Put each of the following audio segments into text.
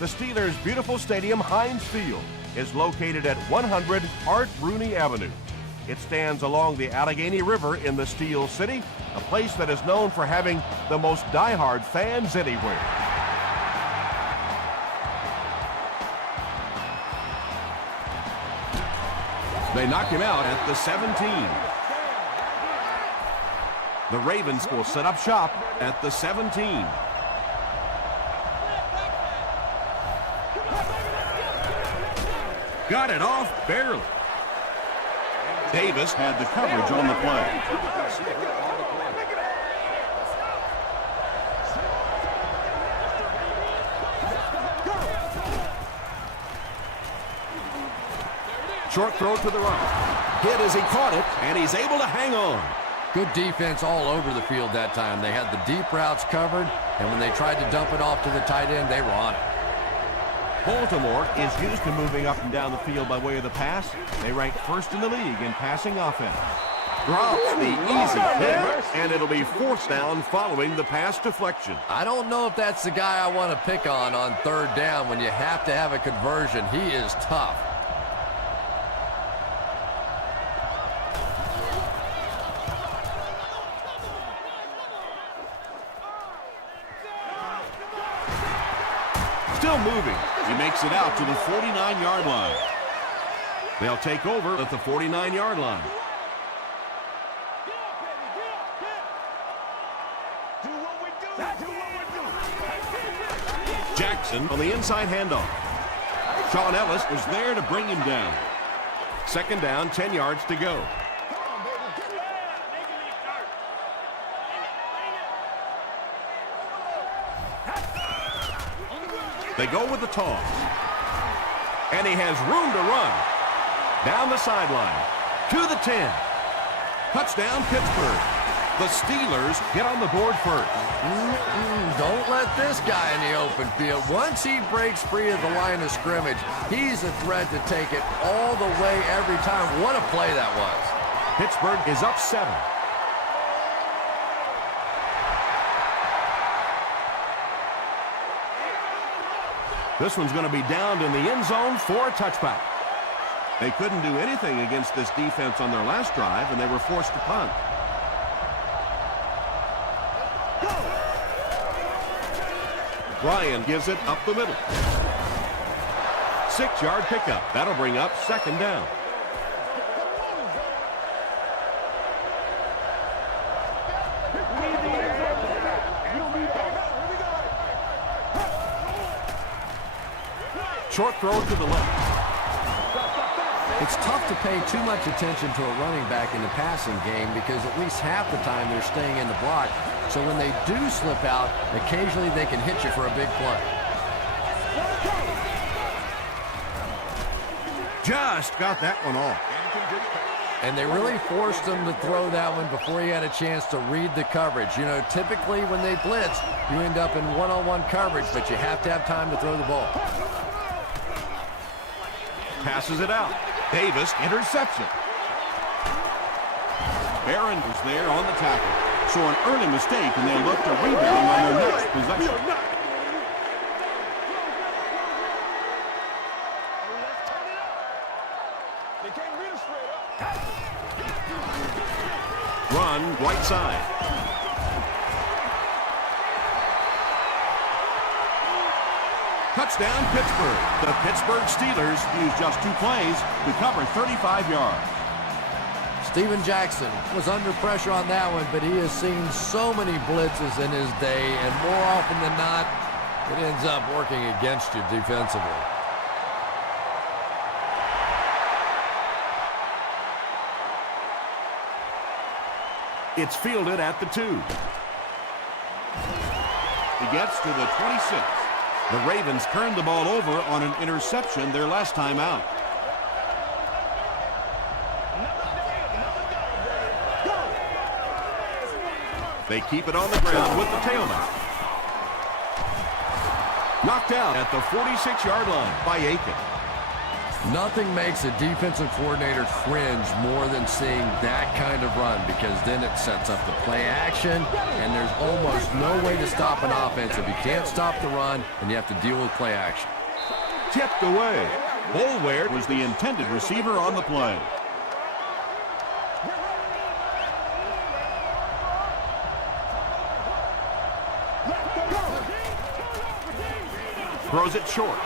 The Steelers' beautiful stadium, Heinz Field, is located at 100 Art Rooney Avenue. It stands along the Allegheny River in the Steel City, a place that is known for having the most diehard fans anywhere. They knock him out at the 17. The Ravens will set up shop at the 17. Got it off barely. Davis had the coverage on the play. Short throw to the right. Hit as he caught it, and he's able to hang on. Good defense all over the field that time. They had the deep routes covered, and when they tried to dump it off to the tight end, they were on it. Baltimore is used to moving up and down the field by way of the pass. They rank first in the league in passing offense. Drops the easy pick, and it'll be fourth down following the pass deflection. I don't know if that's the guy I want to pick on third down when you have to have a conversion. He is tough. Still moving. He makes it out to the 49-yard line. They'll take over at the 49-yard line. Jackson on the inside handoff. Sean Ellis was there to bring him down. Second down, 10 yards to go. They go with the toss. And he has room to run. Down the sideline. To the 10. Touchdown, Pittsburgh. The Steelers get on the board first. Don't let this guy in the open field. Once he breaks free of the line of scrimmage, he's a threat to take it all the way every time. What a play that was. Pittsburgh is up 7. This one's going to be downed in the end zone for a touchback. They couldn't do anything against this defense on their last drive, and they were forced to punt. Ryan gives it up the middle. 6-yard pickup. That'll bring up second down. Short throw to the left. It's tough to pay too much attention to a running back in the passing game because at least half the time they're staying in the block. So when they do slip out, occasionally they can hit you for a big play. Just got that one off. And they really forced him to throw that one before he had a chance to read the coverage. You know, typically when they blitz, you end up in one-on-one coverage, but you have to have time to throw the ball. Passes it out. Davis, interception. Barron was there on the tackle. So an early mistake, and they look to rebound on their next possession. Run, right side. Touchdown, Pittsburgh. The Pittsburgh Steelers use just 2 plays to cover 35 yards. Steven Jackson was under pressure on that one, but he has seen so many blitzes in his day, and more often than not, it ends up working against you defensively. It's fielded at the 2. He gets to the 26. The Ravens turned the ball over on an interception their last time out. They keep it on the ground with the tailback. Knocked out at the 46-yard line by Aiken. Nothing makes a defensive coordinator cringe more than seeing that kind of run, because then it sets up the play action, and there's almost no way to stop an offense if you can't stop the run and you have to deal with play action. Tipped away. Boulware was the intended receiver on the play. Throws it short.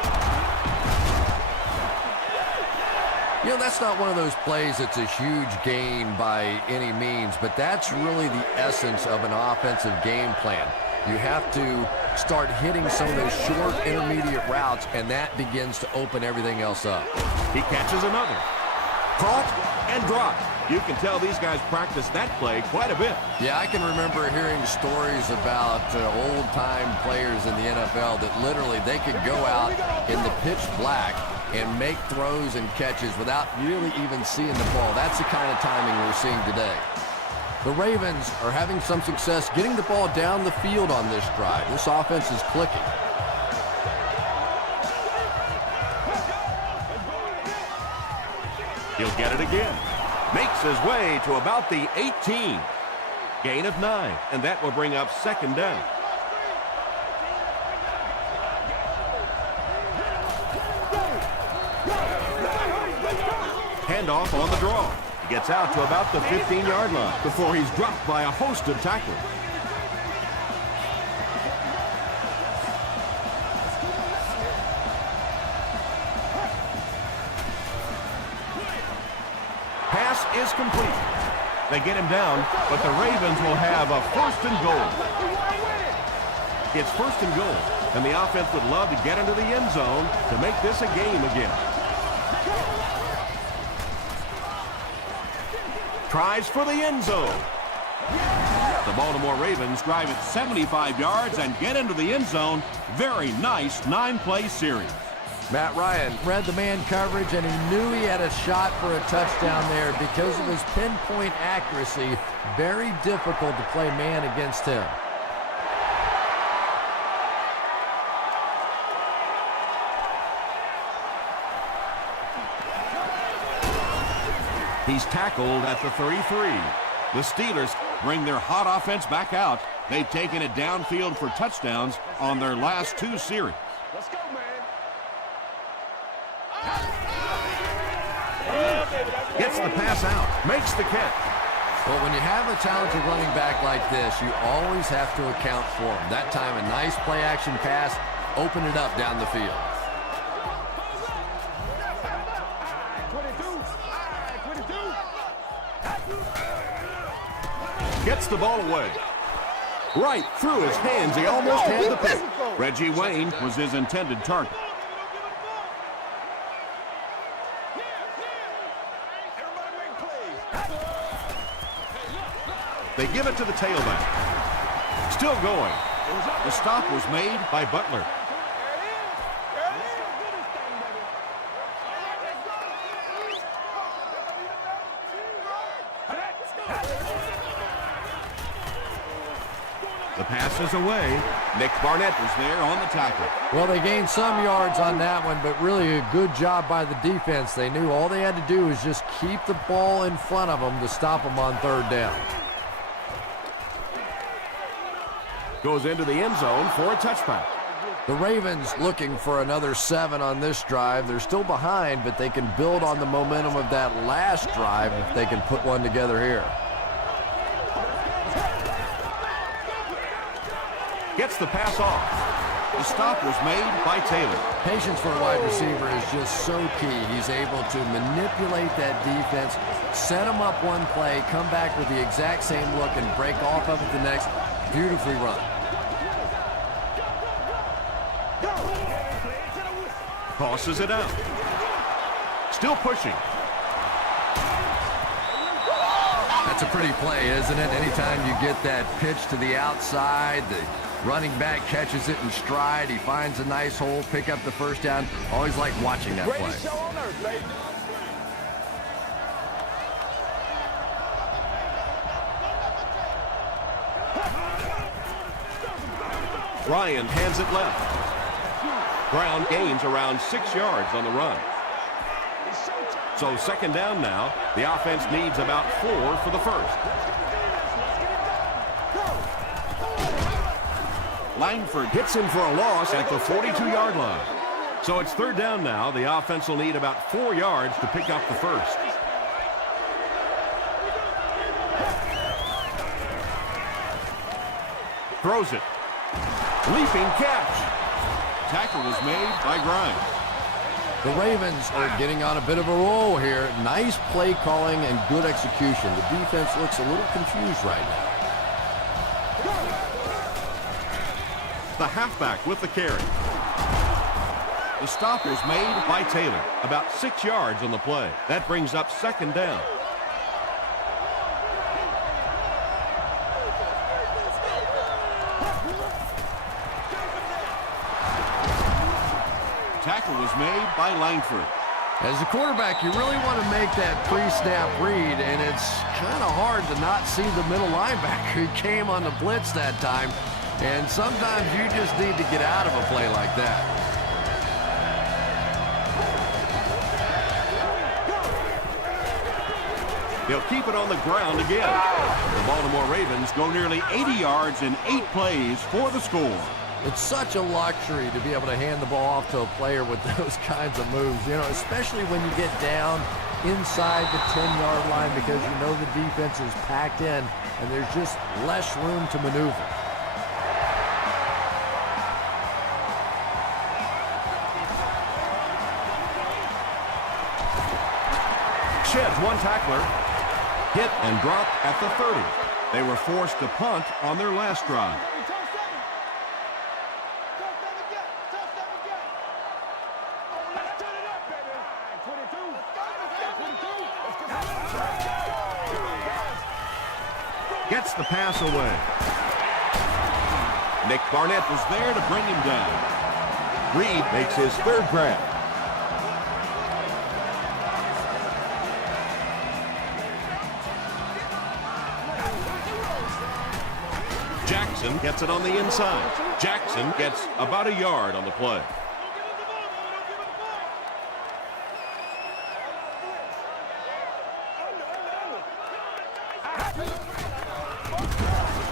You know, that's not one of those plays that's a huge gain by any means, but that's really the essence of an offensive game plan. You have to start hitting some of those short intermediate routes, and that begins to open everything else up. He catches another. Caught and dropped. You can tell these guys practice that play quite a bit. Yeah, I can remember hearing stories about old-time players in the NFL that literally they could go out in the pitch black and make throws and catches without really even seeing the ball. That's the kind of timing we're seeing today. The Ravens are having some success getting the ball down the field on this drive. This offense is clicking. He'll get it again. Makes his way to about the 18. Gain of 9, and that will bring up second down. Handoff on the draw. He gets out to about the 15-yard line before he's dropped by a host of tacklers. Pass is complete. They get him down, but the Ravens will have a 1st and goal. It's 1st and goal, and the offense would love to get into the end zone to make this a game again. Tries for the end zone. The Baltimore Ravens drive it 75 yards and get into the end zone. Very nice 9-play series. Matt Ryan read the man coverage, and he knew he had a shot for a touchdown there because of his pinpoint accuracy. Very difficult to play man against him. He's tackled at the 33. The Steelers bring their hot offense back out. They've taken it downfield for touchdowns on their last 2 series. Let's go, man. Gets the pass out. Makes the catch. Well, when you have a talented running back like this, you always have to account for him. That time, a nice play-action pass opened it up down the field. Gets the ball away. Right through his hands. He almost had the pick. Reggie Wayne was his intended target. They give it to the tailback. Still going. The stop was made by Butler. The pass is away. Nick Barnett Was there on the tackle. Well, they gained some yards on that one, but really a good job by the defense. They knew all they had to do was just keep the ball in front of them to stop them on 3rd down. goes into the end zone for a touchback. The Ravens looking for another 7 on this drive. They're still behind, but they can build on the momentum of that last drive if they can put one together here. Gets the pass off. The stop was made by Taylor. Patience for a wide receiver is just so key. He's able to manipulate that defense, set them up one play, come back with the exact same look, and break off of it the next. Beautifully run. Tosses it out. Still pushing. That's a pretty play, isn't it? Anytime you get that pitch to the outside, the running back catches it in stride. He finds a nice hole, pick up the first down. Always like watching that play. Ryan hands it left. Brown gains around 6 yards on the run. So second down now. The offense needs about 4 for the first. Langford hits him for a loss at the 42-yard line. So it's third down now. The offense will need about 4 yards to pick up the first. Throws it. Leaping catch. Tackle was made by Grimes. The Ravens are getting on a bit of a roll here. Nice play calling and good execution. The defense looks a little confused right now. The halfback with the carry. The stop was made by Taylor. About 6 yards on the play. That brings up second down. Tackle was made by Langford. As a quarterback, you really want to make that pre-snap read, and it's kind of hard to not see the middle linebacker. He came on the blitz that time, and sometimes you just need to get out of a play like that. They'll keep it on the ground again. The Baltimore Ravens go nearly 80 yards in 8 plays for the score. It's such a luxury to be able to hand the ball off to a player with those kinds of moves, you know, especially when you get down inside the 10-yard line because you know the defense is packed in and there's just less room to maneuver. Sheds one tackler. Hit and drop at the 30. They were forced to punt on their last drive. Gets the pass away. Nick Barnett was there to bring him down. Reed makes his third grab. Jackson gets it on the inside. Jackson gets about a yard on the play.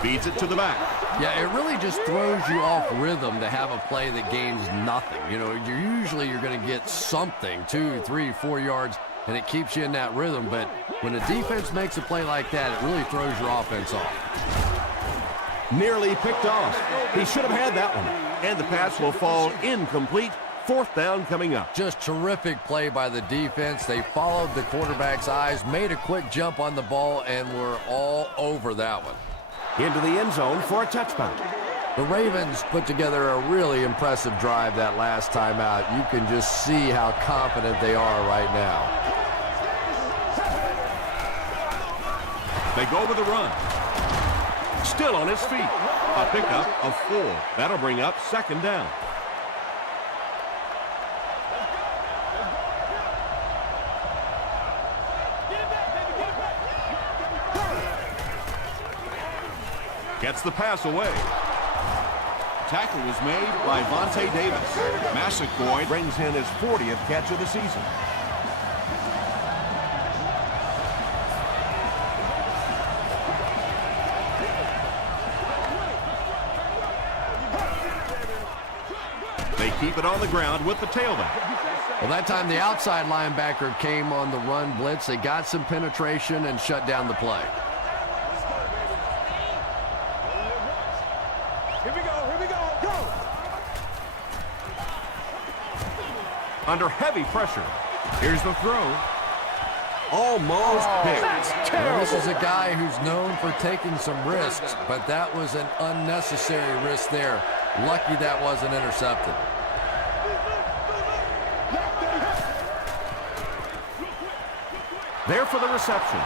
Feeds it to the back. Yeah, it really just throws you off rhythm to have a play that gains nothing. You know, you're going to get something, 2, 3, 4 yards, and it keeps you in that rhythm. But when a defense makes a play like that, it really throws your offense off. Nearly picked off. He should have had that one. And the pass will fall incomplete. Fourth down coming up. Just terrific play by the defense. They followed the quarterback's eyes, made a quick jump on the ball, and were all over that one. Into the end zone for a touchdown. The Ravens put together a really impressive drive that last time out. You can just see how confident they are right now. They go with the run. Still on his feet. A pickup of 4. That'll bring up second down. Gets the pass away. Tackle was made by Vontae Davis. Massaquoi brings in his 40th catch of the season. They keep it on the ground with the tailback. Well, that time the outside linebacker came on the run blitz. They got some penetration and shut down the play. Under heavy pressure. Here's the throw. Almost picked. Well, this is a guy who's known for taking some risks, but that was an unnecessary risk there. Lucky that wasn't intercepted. There for the reception.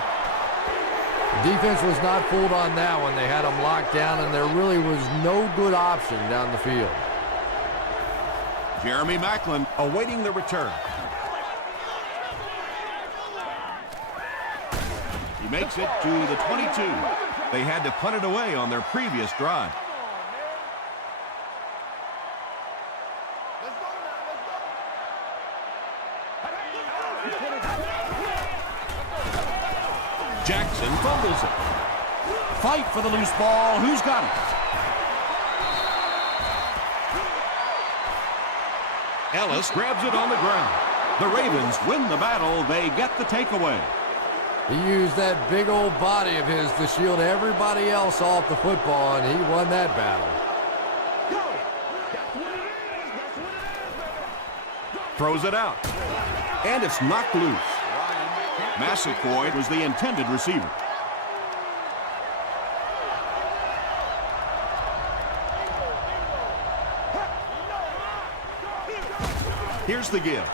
The defense was not fooled on that one. They had them locked down, and there really was no good option down the field. Jeremy Maclin awaiting the return. He makes it to the 22. They had to punt it away on their previous drive. Jackson fumbles it. Fight for the loose ball. Who's got it? Ellis grabs it on the ground. The Ravens win the battle. They get the takeaway. He used that big old body of his to shield everybody else off the football, and he won that battle. Throws it out. And it's knocked loose. Massaquoi was the intended receiver. Here's the give.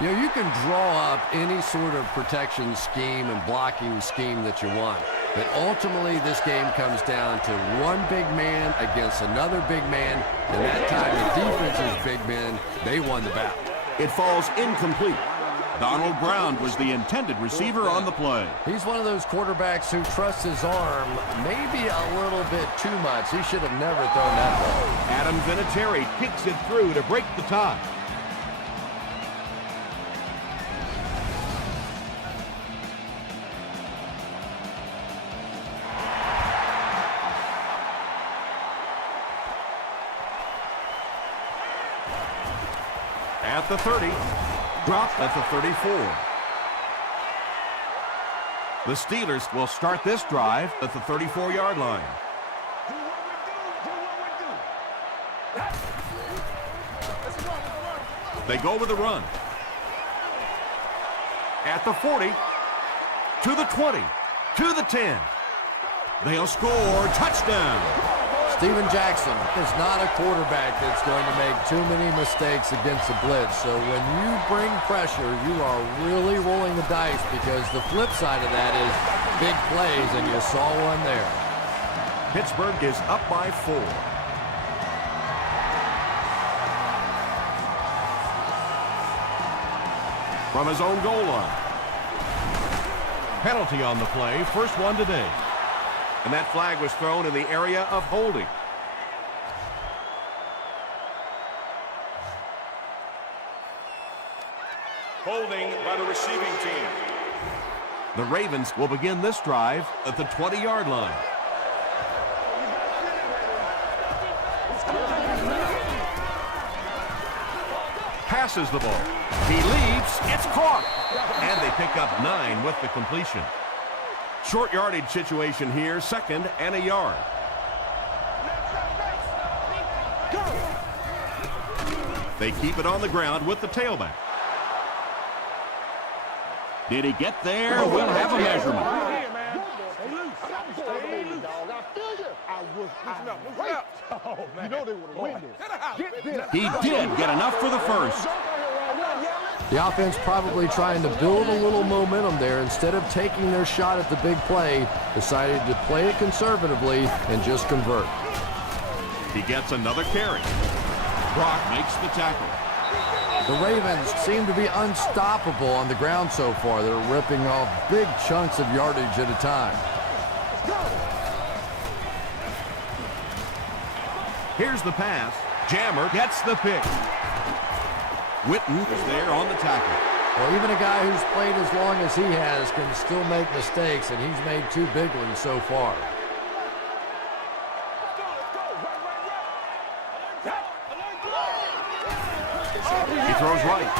You know, you can draw up any sort of protection scheme and blocking scheme that you want. But ultimately, this game comes down to one big man against another big man. And that time, the defense's big men, they won the battle. It falls incomplete. Donald Brown was the intended receiver on the play. He's one of those quarterbacks who trusts his arm maybe a little bit too much. He should have never thrown that ball. Adam Vinatieri kicks it through to break the tie. At the 30, dropped at the 34. The Steelers will start this drive at the 34-yard line. They go with a run. At the 40, to the 20, to the 10. They'll score. Touchdown. Steven Jackson is not a quarterback that's going to make too many mistakes against the blitz. So when you bring pressure, you are really rolling the dice, because the flip side of that is big plays, and you saw one there. Pittsburgh is up by 4. From his own goal line. Penalty on the play, first one today. And that flag was thrown in the area of holding. Holding by the receiving team. The Ravens will begin this drive at the 20-yard line. Passes the ball. He leaps. It's caught. And they pick up 9 with the completion. Short yardage situation here, second and a yard. They keep it on the ground with the tailback. Did he get there? We'll have a measurement. He did get enough for the first. The offense probably trying to build a little momentum there. Instead of taking their shot at the big play, decided to play it conservatively and just convert. He gets another carry. Brock makes the tackle. The Ravens seem to be unstoppable on the ground so far. They're ripping off big chunks of yardage at a time. Here's the pass. Jammer gets the pick. Witten is there on the tackle. Well, even a guy who's played as long as he has can still make mistakes, and he's made 2 big ones so far. He throws right.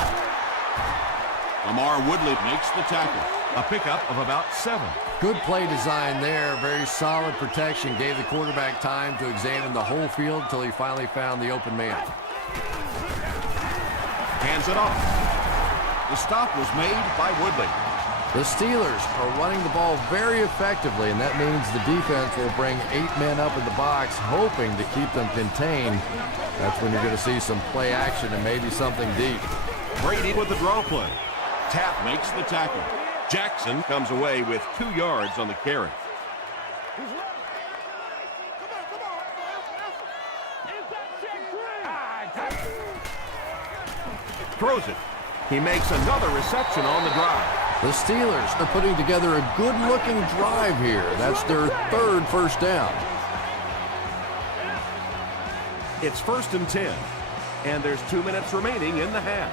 Lamar Woodley makes the tackle. A pickup of about 7. Good play design there. Very solid protection. Gave the quarterback time to examine the whole field until he finally found the open man. Hands it off. The stop was made by Woodley. The Steelers are running the ball very effectively, and that means the defense will bring 8 men up in the box, hoping to keep them contained. That's when you're going to see some play action and maybe something deep. Brady with the draw play. Tapp makes the tackle. Jackson comes away with 2 yards on the carry. Throws it. He makes another reception on the drive. The Steelers are putting together a good-looking drive here. That's their 3rd first down. It's 1st and 10, and there's 2 minutes remaining in the half.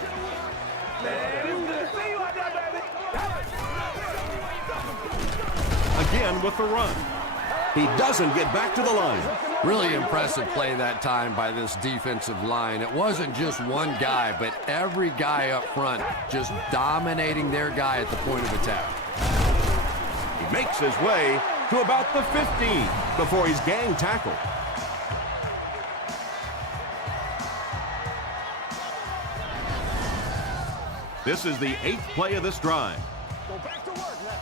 again with the run. He doesn't get back to the line. Really impressive play that time by this defensive line. It wasn't just one guy, but every guy up front just dominating their guy at the point of attack. He makes his way to about the 15 before he's gang tackled. This is the 8th play of this drive. Go back to work now.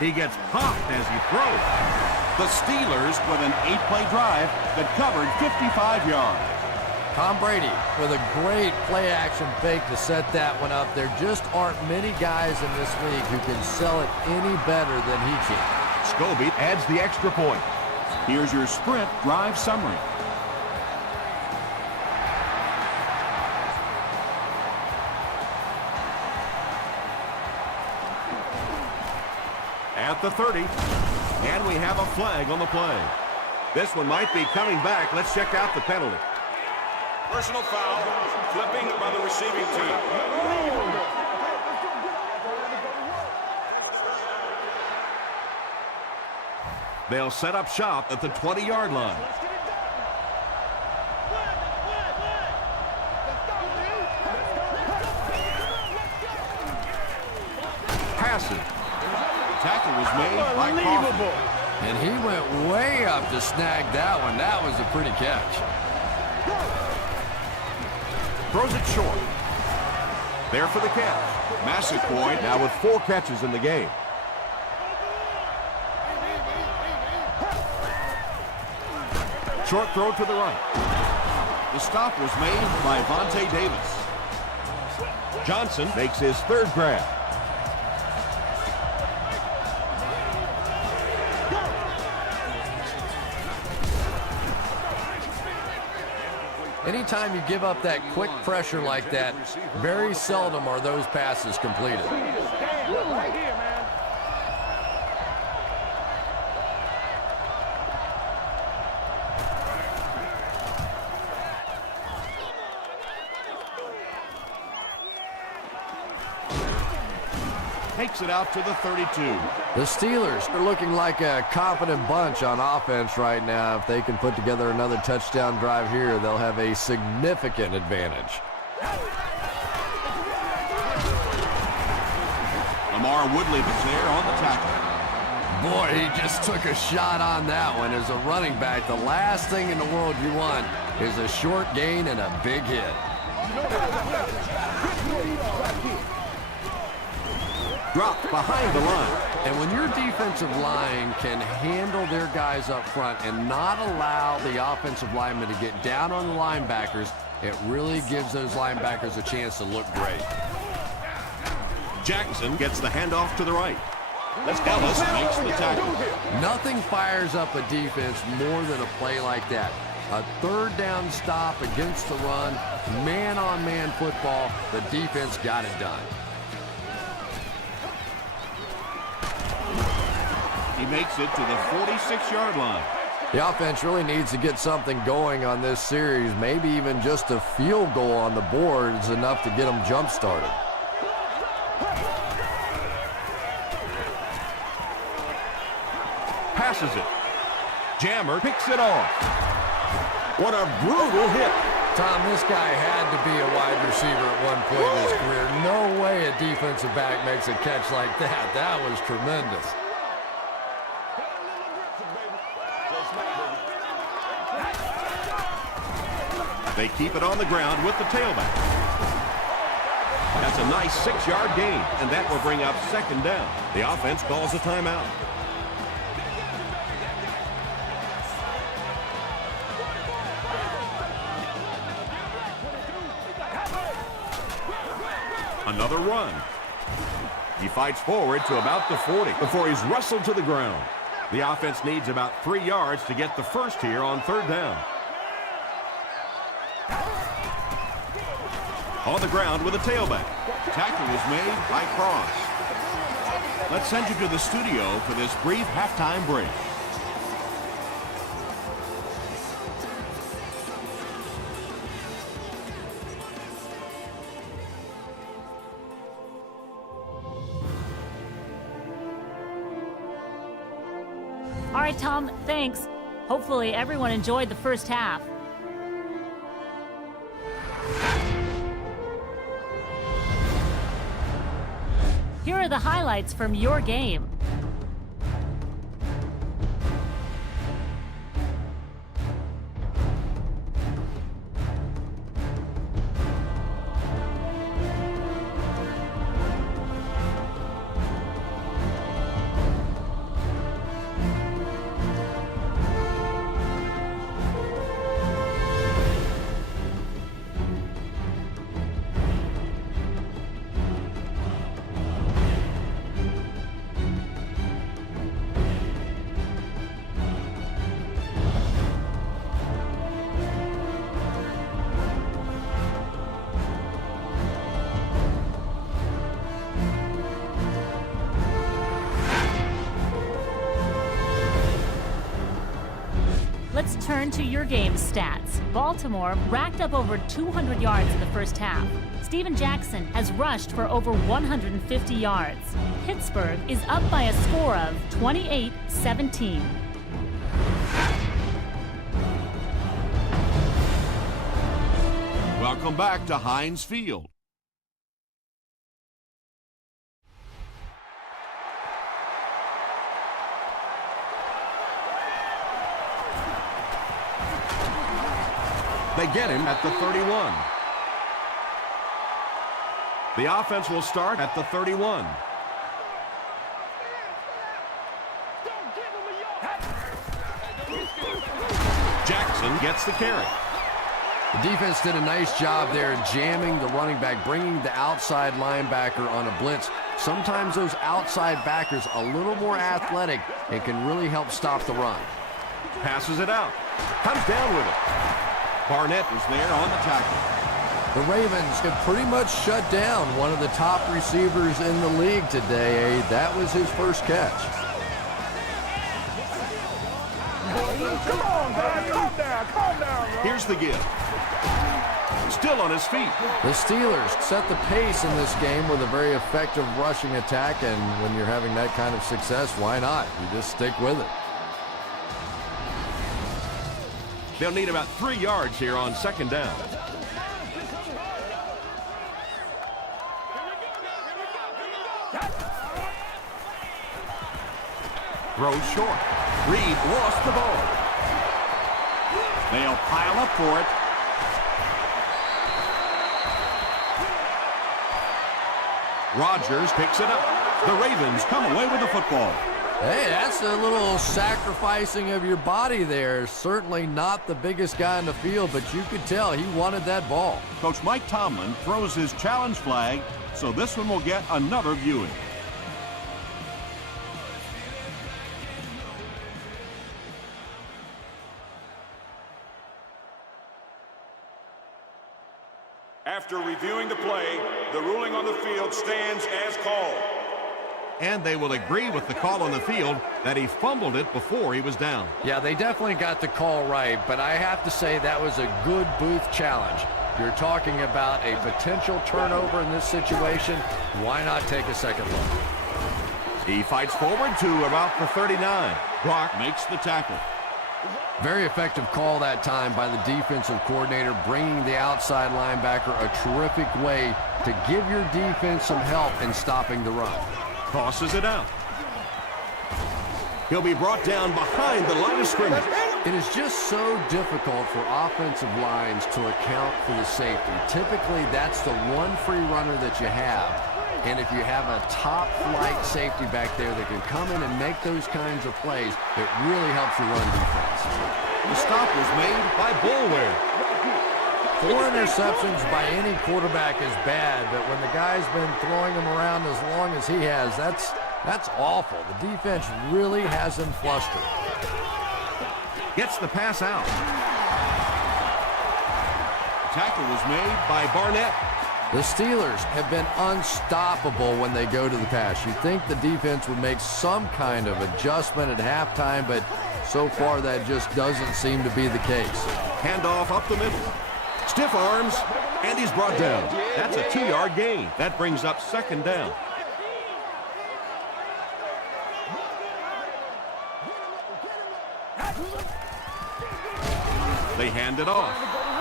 He gets popped as he throws. The Steelers with an 8-play drive that covered 55 yards. Tom Brady with a great play-action fake to set that one up. There just aren't many guys in this league who can sell it any better than he can. Scobie adds the extra point. Here's your sprint drive summary. At the 30, and we have a flag on the play. This one might be coming back. Let's check out the penalty. Personal foul, flipping by the receiving team. They'll set up shop at the 20-yard line. Passes. Tackle was made by Crawford. And he went way up to snag that one. That was a pretty catch. Throws it short. There for the catch. Massive point. Now with 4 catches in the game. Short throw to the right. The stop was made by Vontae Davis. Johnson Makes his 3rd grab. Anytime you give up that quick pressure like that, very seldom are those passes completed. Right here, man. takes it out to the 32. The Steelers are looking like a confident bunch on offense right now. If they can put together another touchdown drive here, they'll have a significant advantage. Lamar Woodley was there on the tackle. Boy, he just took a shot on that one. As a running back, the last thing in the world you want is a short gain and a big hit. Dropped behind the line. And when your defensive line can handle their guys up front and not allow the offensive linemen to get down on the linebackers, it really gives those linebackers a chance to look great. Jackson gets the handoff to the right. Ellis makes the tackle. Nothing fires up a defense more than a play like that. A third down stop against the run, man-on-man football, the defense got it done. He makes it to the 46-yard line. The offense really needs to get something going on this series. Maybe even just a field goal on the board is enough to get them jump-started. Passes it. Jammer picks it off. What a brutal hit. Tom, this guy had to be a wide receiver at one point in his career. No way a defensive back makes a catch like that. That was tremendous. They keep it on the ground with the tailback. That's a nice 6-yard gain, and that will bring up second down. The offense calls a timeout. Another run. He fights forward to about the 40 before he's wrestled to the ground. The offense needs about 3 yards to get the first here on third down. On the ground with a tailback. Tackle was made by Cross. Let's send you to the studio for this brief halftime break. right, Tom, thanks. Hopefully everyone enjoyed the first half. Here are the highlights from your game. Let's turn to your game stats. Baltimore racked up over 200 yards in the first half. Steven Jackson has rushed for over 150 yards. Pittsburgh is up by a score of 28-17. Welcome back to Heinz Field. They get him at the 31. The offense will start at the 31. Jackson gets the carry. The defense did a nice job there jamming the running back, bringing the outside linebacker on a blitz. Sometimes those outside backers a little more athletic and can really help stop the run. Passes it out. Comes down with it. Barnett was there on the tackle. The Ravens have pretty much shut down one of the top receivers in the league today. That was his first catch. Come on, man. Calm down, bro. Here's the give. Still on his feet. The Steelers set the pace in this game with a very effective rushing attack, and when you're having that kind of success, why not? You just stick with it. They'll need about 3 yards here on second down. Throws short. Reed lost the ball. They'll pile up for it. Rodgers picks it up. The Ravens come away with the football. Hey, that's a little sacrificing of your body there. Certainly not the biggest guy in the field, but you could tell he wanted that ball. Coach Mike Tomlin throws his challenge flag, so this one will get another viewing. After reviewing the play, the ruling on the field stands as called. And they will agree with the call on the field that he fumbled it before he was down. Yeah, they definitely got the call right, but I have to say that was a good booth challenge. You're talking about a potential turnover in this situation. Why not take a second look? He fights forward to about the 39. Brock makes the tackle. Very effective call that time by the defensive coordinator, bringing the outside linebacker a terrific way to give your defense some help in stopping the run. Tosses it out. He'll be brought down behind the line of scrimmage. It is just so difficult for offensive lines to account for the safety. Typically, that's the one free runner that you have. And if you have a top-flight safety back there that can come in and make those kinds of plays, it really helps your run defense. The stop was made by Boulware. 4 interceptions by any quarterback is bad, but when the guy's been throwing them around as long as he has, that's awful. The defense really has him flustered. Gets the pass out. The tackle was made by Barnett. The Steelers have been unstoppable when they go to the pass. You'd think the defense would make some kind of adjustment at halftime, but so far that just doesn't seem to be the case. Handoff up the middle. Stiff arms, and he's brought down. That's a 2-yard gain. That brings up second down. They hand it off.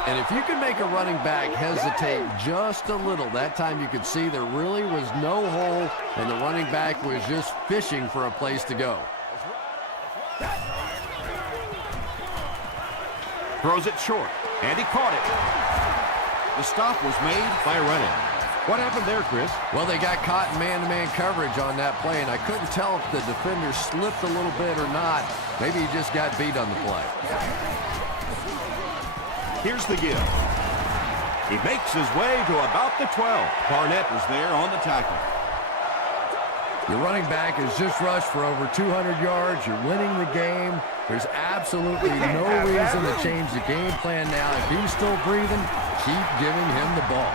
And if you can make a running back hesitate just a little, that time you could see there really was no hole, and the running back was just fishing for a place to go. Throws it short, and he caught it. The stop was made by running. What happened there, Chris? Well, they got caught in man-to-man coverage on that play, and I couldn't tell if the defender slipped a little bit or not. Maybe he just got beat on the play. Here's the give. He makes his way to about the 12. Barnett was there on the tackle. Your running back has just rushed for over 200 yards. You're winning the game. There's absolutely no reason to change the game plan now. If he's still breathing, keep giving him the ball.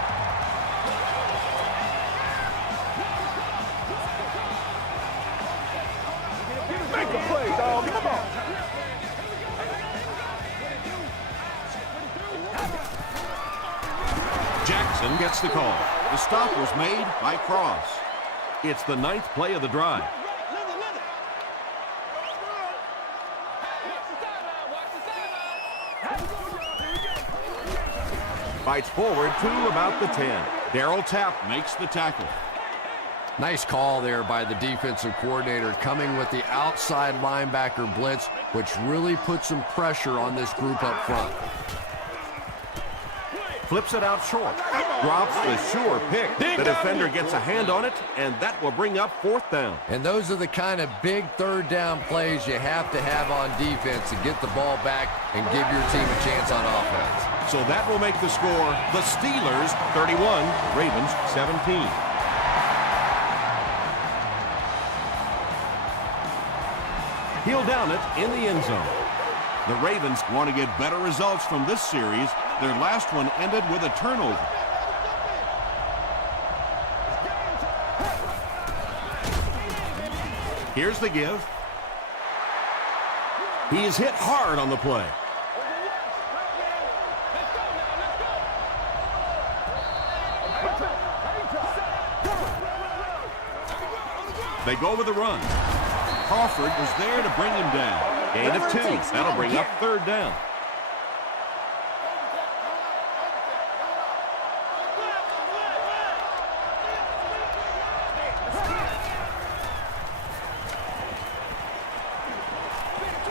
Make a play, dog. Come on. Jackson gets the call. The stop was made by Cross. It's the 9th play of the drive. Fights forward to about the 10. Darryl Tapp makes the tackle. Nice call there by the defensive coordinator, coming with the outside linebacker blitz, which really puts some pressure on this group up front. Flips it out short. Drops the sure pick. The defender gets a hand on it, and that will bring up 4th down. And those are the kind of big 3rd down plays you have to have on defense to get the ball back and give your team a chance on offense. So that will make the score the Steelers 31, Ravens 17. He'll down it in the end zone. The Ravens want to get better results from this series. Their last one ended with a turnover. Here's the give. He is hit hard on the play. They go with a run. Crawford was there to bring him down. Gain of 2. That'll bring up 3rd down.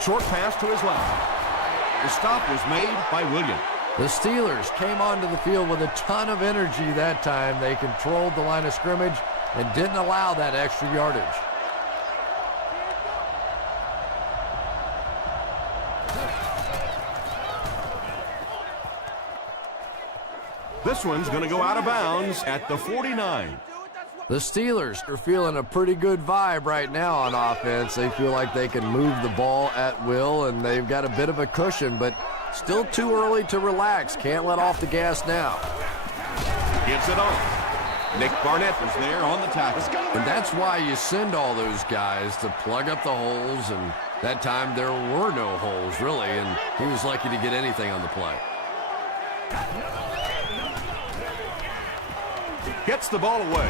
Short pass to his left. The stop was made by Williams. The Steelers came onto the field with a ton of energy that time. They controlled the line of scrimmage and didn't allow that extra yardage. This one's going to go out of bounds at the 49. The Steelers are feeling a pretty good vibe right now on offense. They feel like they can move the ball at will, and they've got a bit of a cushion, but still too early to relax. Can't let off the gas now. Gives it off. Nick Barnett was there on the tackle. And that's why you send all those guys to plug up the holes, and that time there were no holes, really, and he was lucky to get anything on the play. Gets the ball away.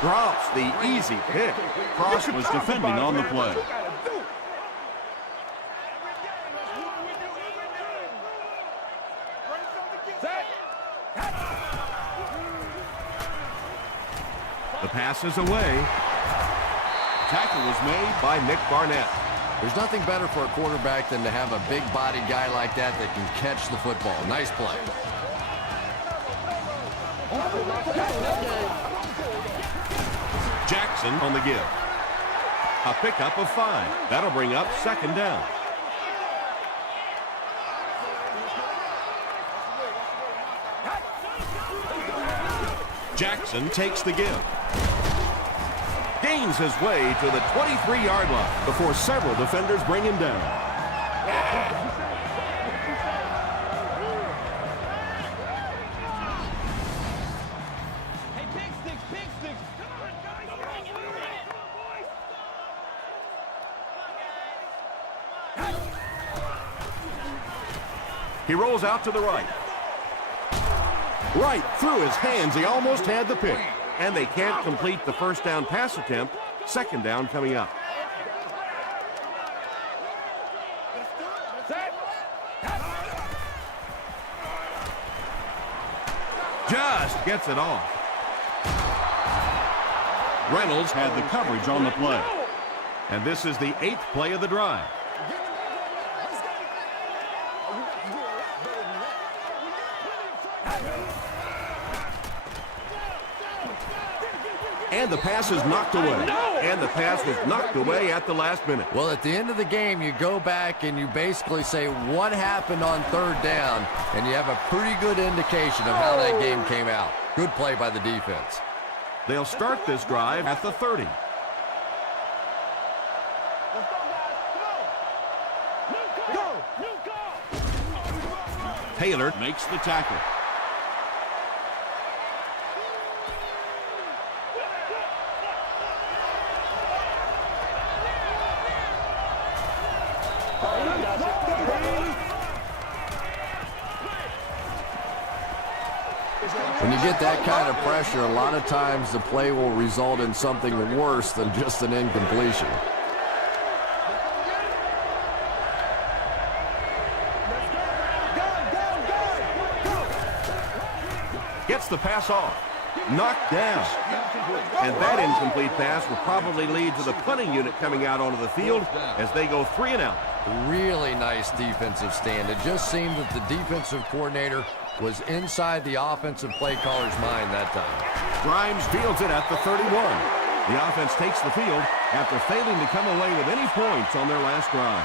Drops the easy pick. Cross was defending on the play. The pass is away. Tackle was made by Nick Barnett. There's nothing better for a quarterback than to have a big body guy like that that can catch the football. Nice play. Jackson on the give. A pickup of 5. That'll bring up 2nd down. Jackson takes the give. Gains his way to the 23-yard line before several defenders bring him down. He rolls out to the right. Right through his hands. He almost had the pick. And they can't complete the 1st down pass attempt. 2nd down coming up. Just gets it off. Reynolds had the coverage on the play. And this is the 8th play of the drive. And the pass is knocked away. And the pass was knocked away at the last minute. Well, at the end of the game, you go back and you basically say what happened on 3rd down, and you have a pretty good indication of how that game came out. Good play by the defense. They'll start this drive at the 30. Taylor makes the tackle. When you get that kind of pressure, a lot of times the play will result in something worse than just an incompletion. Gets the pass off. Knocked down. And that incomplete pass will probably lead to the punting unit coming out onto the field as they go 3 and out. Really nice defensive stand. It just seemed that the defensive coordinator was inside the offensive play caller's mind that time. Grimes fields it at the 31. The offense takes the field after failing to come away with any points on their last drive.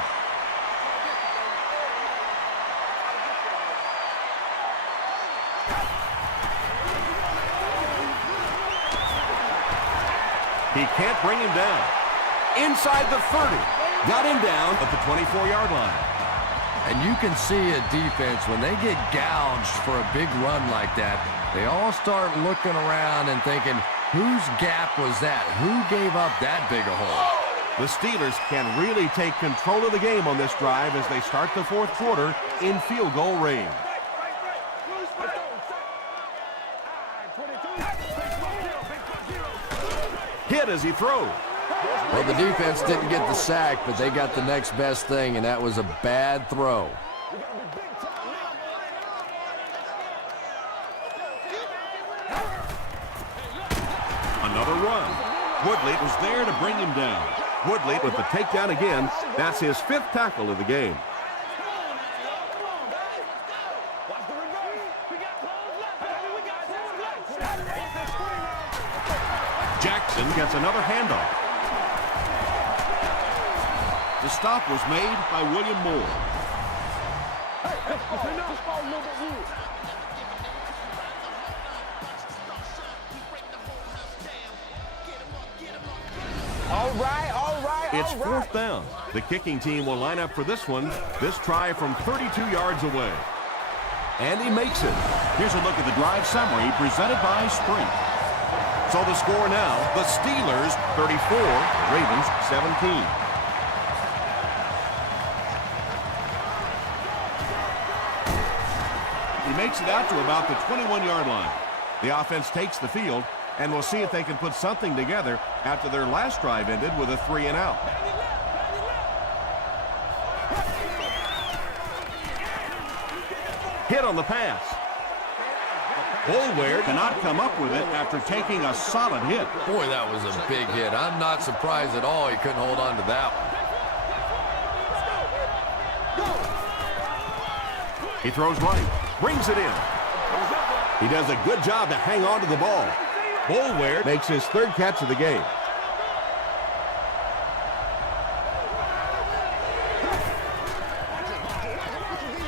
He can't bring him down. Inside the 30. Got him down at the 24-yard line. And you can see a defense, when they get gouged for a big run like that, they all start looking around and thinking, whose gap was that? Who gave up that big a hole? The Steelers can really take control of the game on this drive as they start the 4th quarter in field goal range. Hit as he throws. Well, the defense didn't get the sack, but they got the next best thing, and that was a bad throw. Another run. Woodley was there to bring him down. Woodley with the takedown again. That's his 5th tackle of the game. Jackson gets another handoff. The stop was made by William Moore. All right. It's 4th down. The kicking team will line up for this one. This try from 32 yards away. And he makes it. Here's a look at the drive summary presented by Sprint. So the score now, the Steelers 34, Ravens 17. He makes it out to about the 21-yard line. The offense takes the field, and we'll see if they can put something together after their last drive ended with a 3 and out. Hit on the pass. Boulware cannot come up with it after taking a solid hit. Boy, that was a big hit. I'm not surprised at all he couldn't hold on to that one. He throws right, brings it in. He does a good job to hang on to the ball. Boulware makes his 3rd catch of the game.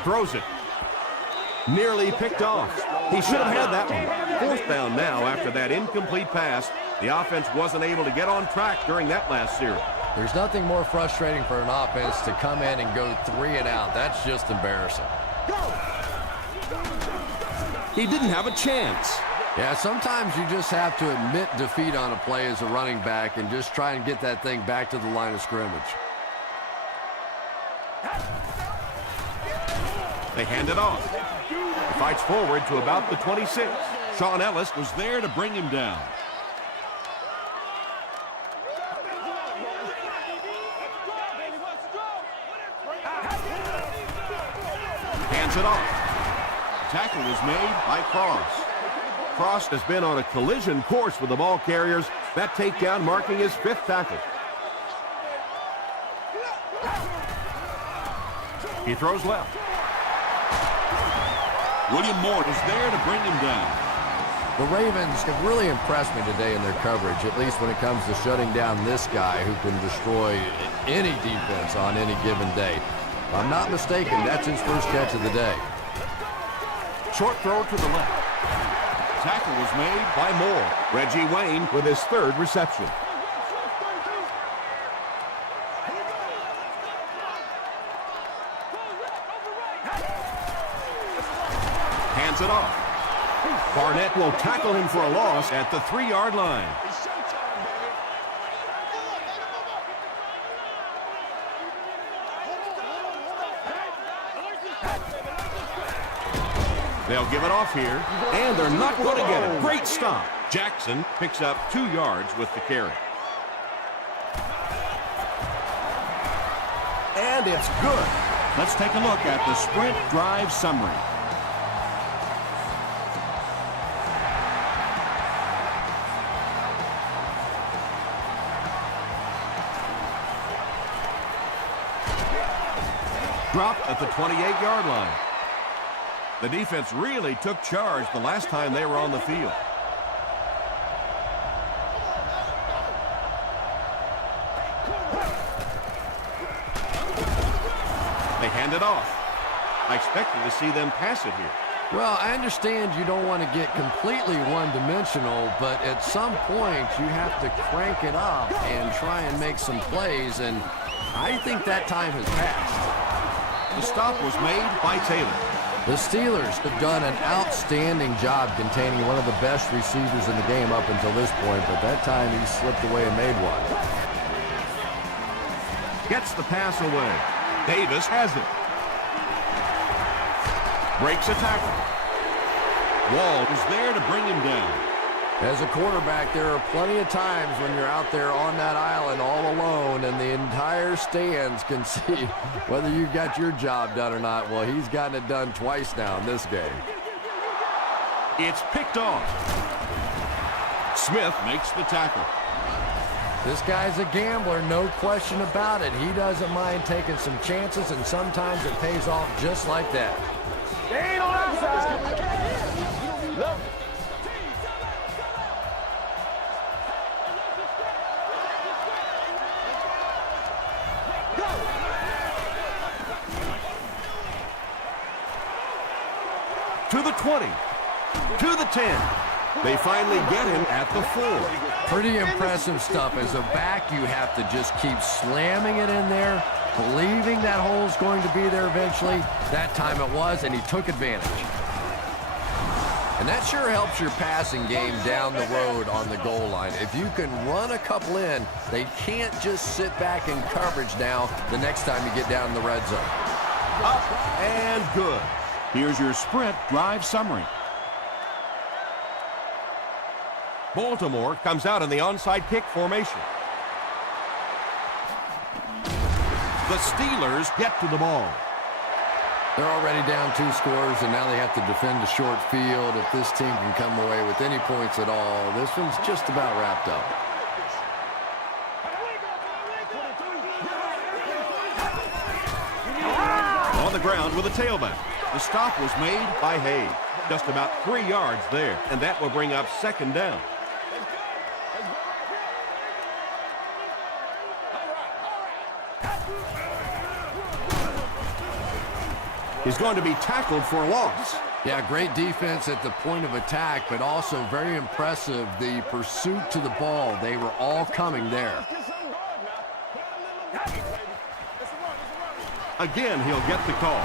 Throws it. Nearly picked off. He should have had that one. 4th down now after that incomplete pass. The offense wasn't able to get on track during that last series. There's nothing more frustrating for an offense to come in and go 3 and out. That's just embarrassing. He didn't have a chance. Yeah, sometimes you just have to admit defeat on a play as a running back and just try and get that thing back to the line of scrimmage. They hand it off. He fights forward to about the 26. Sean Ellis was there to bring him down. Hands it off. Tackle was made by Cross. Cross has been on a collision course with the ball carriers. That takedown marking his 5th tackle. He throws left. William Moore is there to bring him down. The Ravens have really impressed me today in their coverage, at least when it comes to shutting down this guy who can destroy any defense on any given day. If I'm not mistaken, that's his first catch of the day. Short throw to the left. Tackle was made by Moore. Reggie Wayne with his 3rd reception. Hands it off. Barnett will tackle him for a loss at the 3-yard line. They'll give it off here, and they're not going to get it. Great stop. Jackson picks up 2 yards with the carry. And it's good. Let's take a look at the sprint drive summary. Dropped at the 28-yard line. The defense really took charge the last time they were on the field. They hand it off. I expected to see them pass it here. Well, I understand you don't want to get completely one-dimensional, but at some point you have to crank it up and try and make some plays, and I think that time has passed. The stop was made by Taylor. The Steelers have done an outstanding job containing one of the best receivers in the game up until this point, but that time he slipped away and made one. Gets the pass away. Davis has it. Breaks a tackle. Wall is there to bring him down. As a quarterback, there are plenty of times when you're out there on that island all alone and the entire stands can see whether you've got your job done or not. Well, he's gotten it done twice now in this game. It's picked off. Smith makes the tackle. This guy's a gambler, no question about it. He doesn't mind taking some chances, and sometimes it pays off just like that. They ain't on our side. Look. To the 20. To the 10. They finally get him at the 4. Pretty impressive stuff. As a back, you have to just keep slamming it in there, believing that hole's going to be there eventually. That time it was, and he took advantage. And that sure helps your passing game down the road on the goal line. If you can run a couple in, they can't just sit back in coverage now the next time you get down in the red zone. Up and good. Here's your sprint drive summary. Baltimore comes out in the onside kick formation. The Steelers get to the ball. They're already down 2 scores, and now they have to defend a short field. If this team can come away with any points at all, this one's just about wrapped up. On the ground with a tailback. The stop was made by Hayes. Just about 3 yards there, and that will bring up 2nd down. He's going to be tackled for a loss. Yeah, great defense at the point of attack, but also very impressive the pursuit to the ball. They were all coming there. Again, he'll get the call.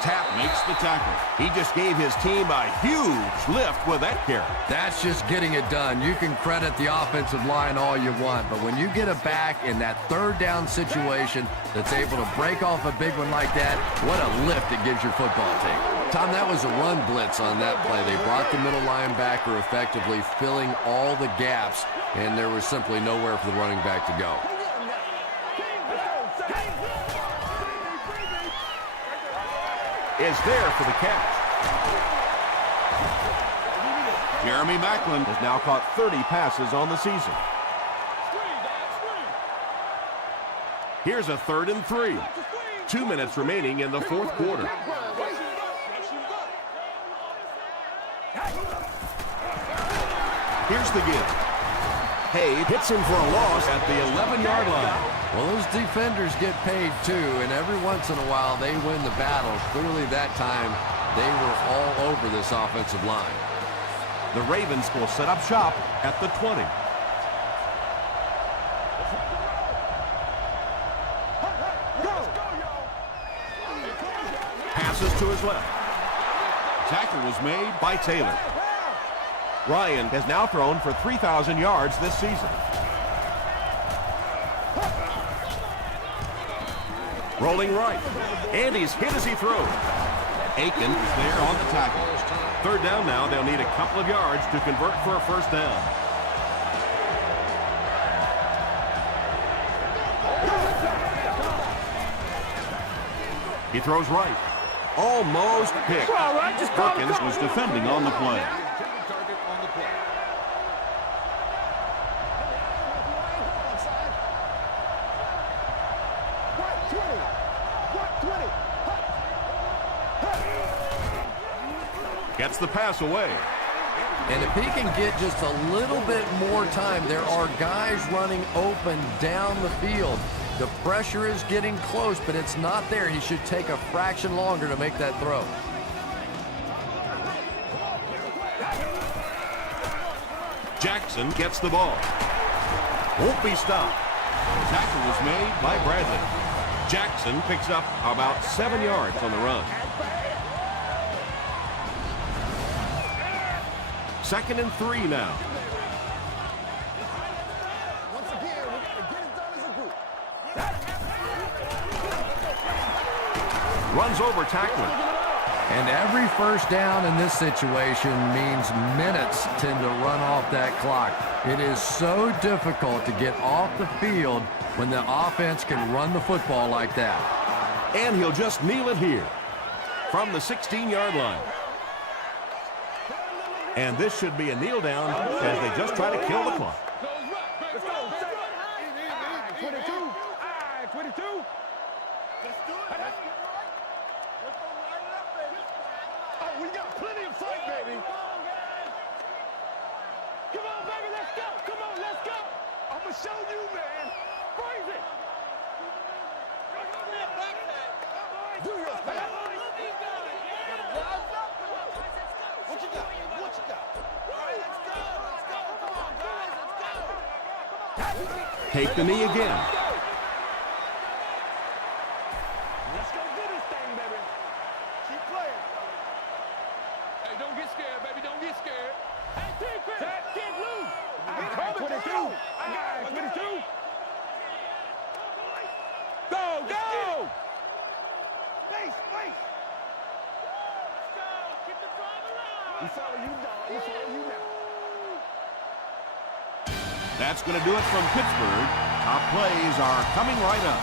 Tap makes the tackle. He just gave his team a huge lift with that carry. That's just getting it done. You can credit the offensive line all you want, but when you get a back in that 3rd down situation that's able to break off a big one like that, what a lift it gives your football team. Tom, that was a run blitz on that play. They brought the middle linebacker effectively filling all the gaps, and there was simply nowhere for the running back to go. is there for the catch. Jeremy Maclin Has now caught 30 passes on the season. Here's a 3rd and 3. 2 minutes remaining in the 4th quarter. Here's the give. Hay hits him for a loss at the 11-yard line. Well, those defenders get paid too, and every once in a while they win the battle. Clearly that time they were all over this offensive line. The Ravens will set up shop at the 20. Passes to his left. tackle was made By Taylor. Ryan has now thrown for 3,000 yards this season. Rolling right. And he's hit as he throws. Aiken is there on the tackle. 3rd down now. They'll need a couple of yards to convert for a 1st down. He throws right. Almost picked. Perkins was defending on the play. Gets the pass away. And if he can get just a little bit more time, there are guys running open down the field. The pressure is getting close, but it's not there. He should take a fraction longer to make that throw. Jackson gets the ball. Won't be stopped. Tackle was made By Bradley. Jackson picks up about 7 yards on the run. 2nd and 3 now. Runs over tackling. And every 1st down in this situation means minutes tend to run off that clock. It is so difficult to get off the field when the offense can run the football like that. And he'll just kneel it here from the 16-yard line. And this should be a kneel down as they just try to kill the clock. Let's go. 22. 22. Let's do it. Oh, we got plenty of fight, baby. Come on, baby, let's go. Come on, let's go. I'm going to show you, man. Praise it. Do your thing. What you got? What you got? All right, let's go. Let's go. Come on, guys. Let's go. Take the knee again. Let's go do this thing, baby. Keep playing. Hey, don't get scared, baby. Don't get scared. Hey, T-Chris, get loose. I got 22. I got 22. Go, go. Face, face. Let's go. Keep the drive alive. We follow you, dog. We follow you now. That's going to do it from Pittsburgh. Top plays are coming right up.